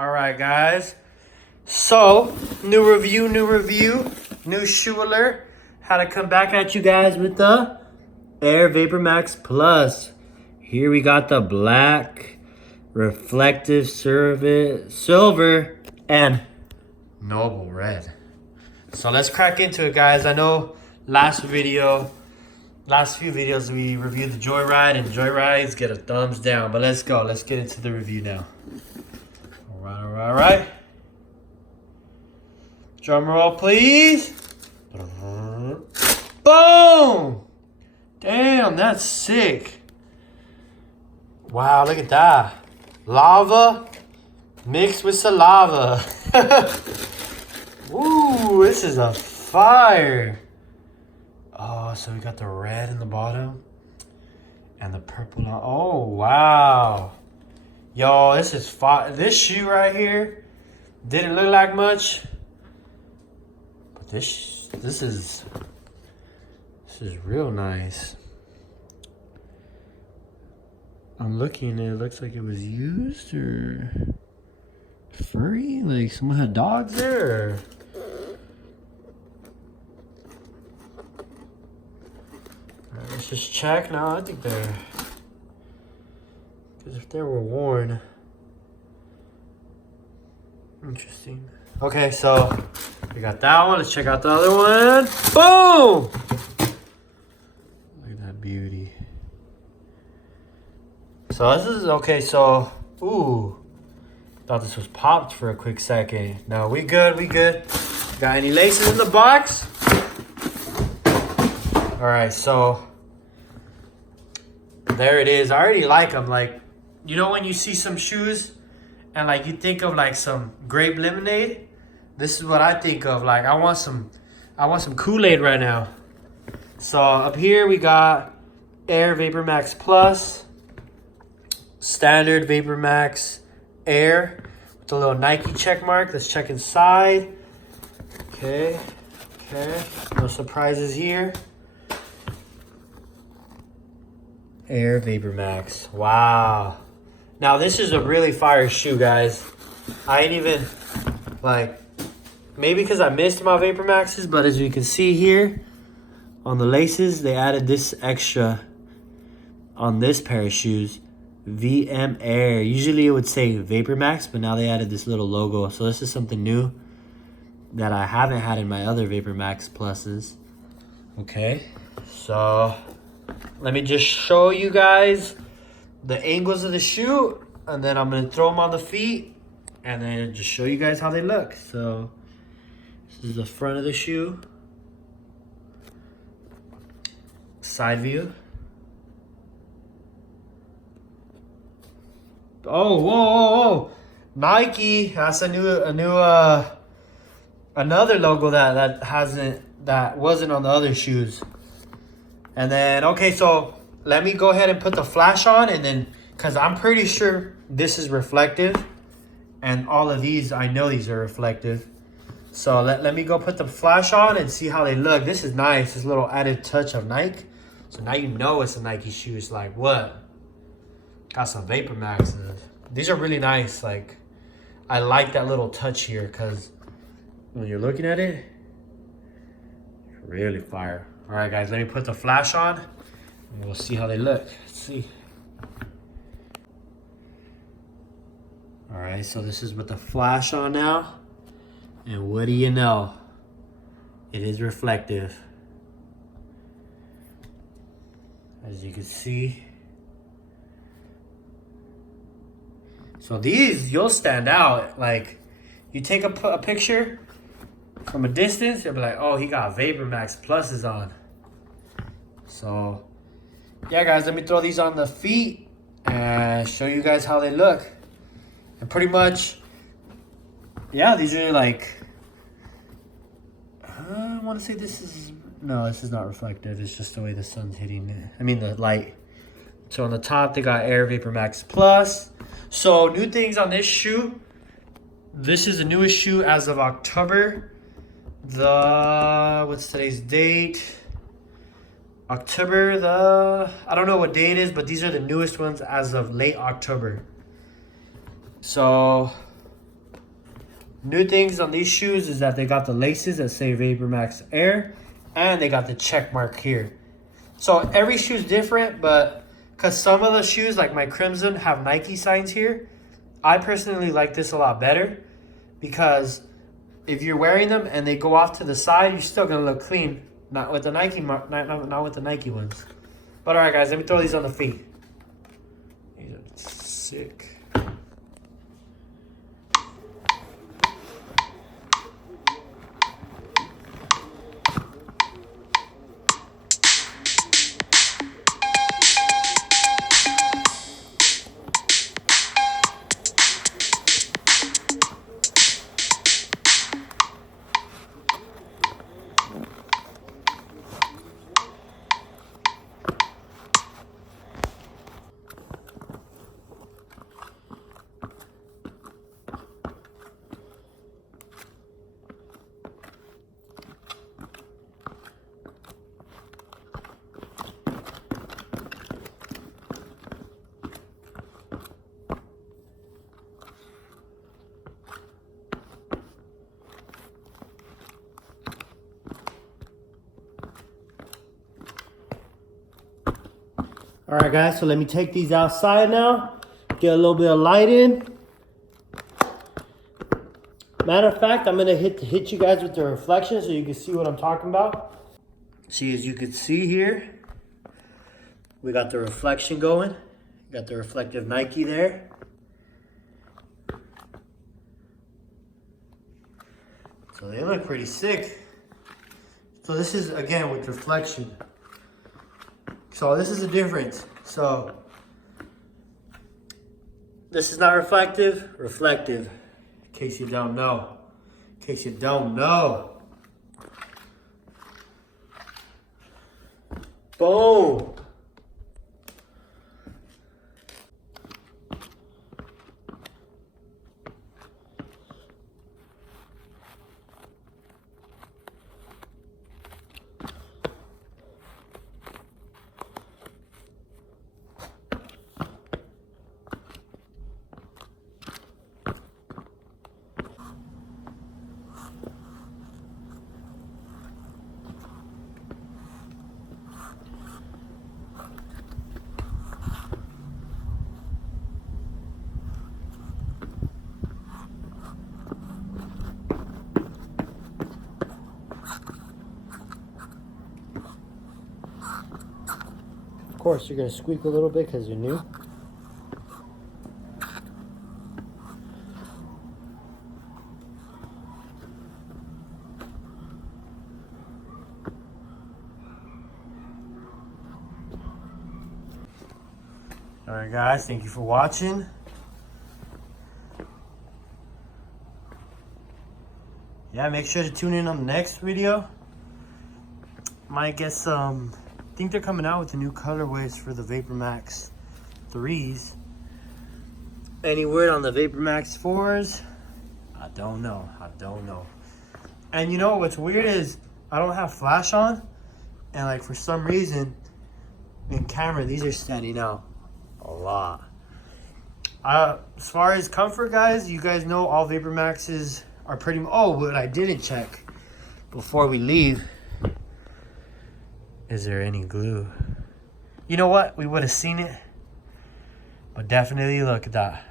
All right, guys. So, new review, new shoe alert. Had to come back at you guys with the Air VaporMax Plus. Here we got the black, reflective silver, and noble red. So let's crack into it, guys. I know last few videos we reviewed the Joyride, and Joyrides get a thumbs down. But let's go. Let's get into the review now. All right. Drum roll, please. Boom! Damn, that's sick. Wow, look at that. Lava mixed with saliva. Ooh, this is a fire. Oh, so we got the red in the bottom and the purple on. Oh, wow. Yo, this is fire. This shoe right here didn't look like much, but this is real nice. I'm looking, it looks like it was used or furry, like someone had dogs there. Alright, let's just check. No, I think they're, because if they were worn, interesting. Okay, so we got that one. Let's check out the other one. Boom! Look at that beauty. So this is okay. So, ooh, thought this was popped for a quick second. No, we good. Got any laces in the box? All right, so there it is. I already like them. Like, you know when you see some shoes and like you think of like some grape lemonade? This is what I think of. Like, I want some Kool-Aid right now. So up here we got Air VaporMax Plus, standard VaporMax Air with a little Nike check mark. Let's check inside. Okay. No surprises here. Air VaporMax. Wow. Now this is a really fire shoe, guys. I ain't even like, maybe because I missed my VaporMaxes, but as you can see here on the laces, they added this extra on this pair of shoes. VM Air. Usually it would say VaporMax, but now they added this little logo. So this is something new that I haven't had in my other VaporMax Pluses. Okay, so let me just show you guys the angles of the shoe, and then I'm going to throw them on the feet and then just show you guys how they look. So this is the front of the shoe. Side view. Oh, whoa. Nike, that's another logo that wasn't on the other shoes. And then, okay, so let me go ahead and put the flash on, and then, because I'm pretty sure this is reflective, and all of these, I know these are reflective. So let me go put the flash on and see how they look. This is nice, this little added touch of Nike. So now you know it's a Nike shoe. It's like, what? Got some VaporMaxes. These are really nice. Like, I like that little touch here, because when you're looking at it, it's really fire. All right, guys, let me put the flash on, and we'll see how they look. Let's see. All right, so this is with the flash on now. And what do you know? It is reflective. As you can see. So these, you'll stand out. Like, you take a picture from a distance, you'll be like, oh, he got VaporMax Pluses on. So, yeah, guys, let me throw these on the feet and show you guys how they look. And pretty much, yeah, these are like, I want to say this is, no, this is not reflective. It's just the way the sun's hitting it. I mean, the light. So on the top, they got Air VaporMax Plus. So new things on this shoe. This is the newest shoe as of October. What's today's date? October I don't know what day it is, but these are the newest ones as of late October. So New things on these shoes is that they got the laces that say VaporMax Air, and they got the check mark here. So every shoe's different, but because some of the shoes, like my Crimson, have Nike signs here, I personally like this a lot better because if you're wearing them and they go off to the side, you're still gonna look clean. Not with the Nike, not with the Nike ones. But all right, guys, let me throw these on the feet. These are sick. All right, guys, so let me take these outside now, get a little bit of light in. Matter of fact, I'm gonna hit you guys with the reflection so you can see what I'm talking about. See, as you can see here, we got the reflection going. Got the reflective Nike there. So they look pretty sick. So this is, again, with reflection. So this is the difference. So this is not reflective, reflective. In case you don't know. In case you don't know. Boom. Of course, you're gonna squeak a little bit because you're new. All right, guys, thank you for watching. Yeah, make sure to tune in on the next video. Might get some, I think they're coming out with the new colorways for the VaporMax 3s. Any word on the VaporMax 4s? I don't know. And you know what's weird is I don't have flash on, and like for some reason in camera these are standing out a lot. As far as comfort, guys, you guys know all VaporMaxes are pretty. Oh, what I didn't check before we leave. Is there any glue? You know what? We would have seen it. But definitely look at that.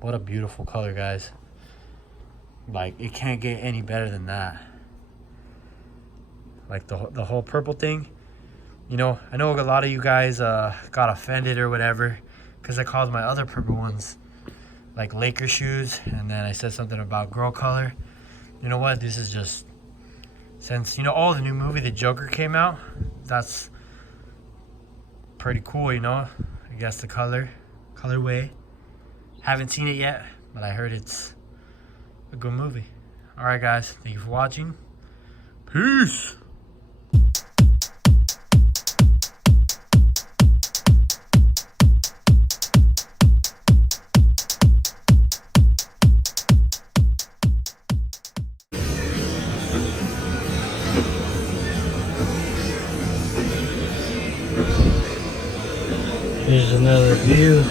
What a beautiful color, guys. Like, it can't get any better than that. Like the whole purple thing. You know, I know a lot of you guys got offended or whatever because I called my other purple ones like Laker shoes, and then I said something about girl color. You know what? This is just, since, you know, oh, the new movie, The Joker, came out. That's pretty cool, you know. I guess the colorway. Haven't seen it yet, but I heard it's a good movie. All right, guys. Thank you for watching. Peace. Here's another view.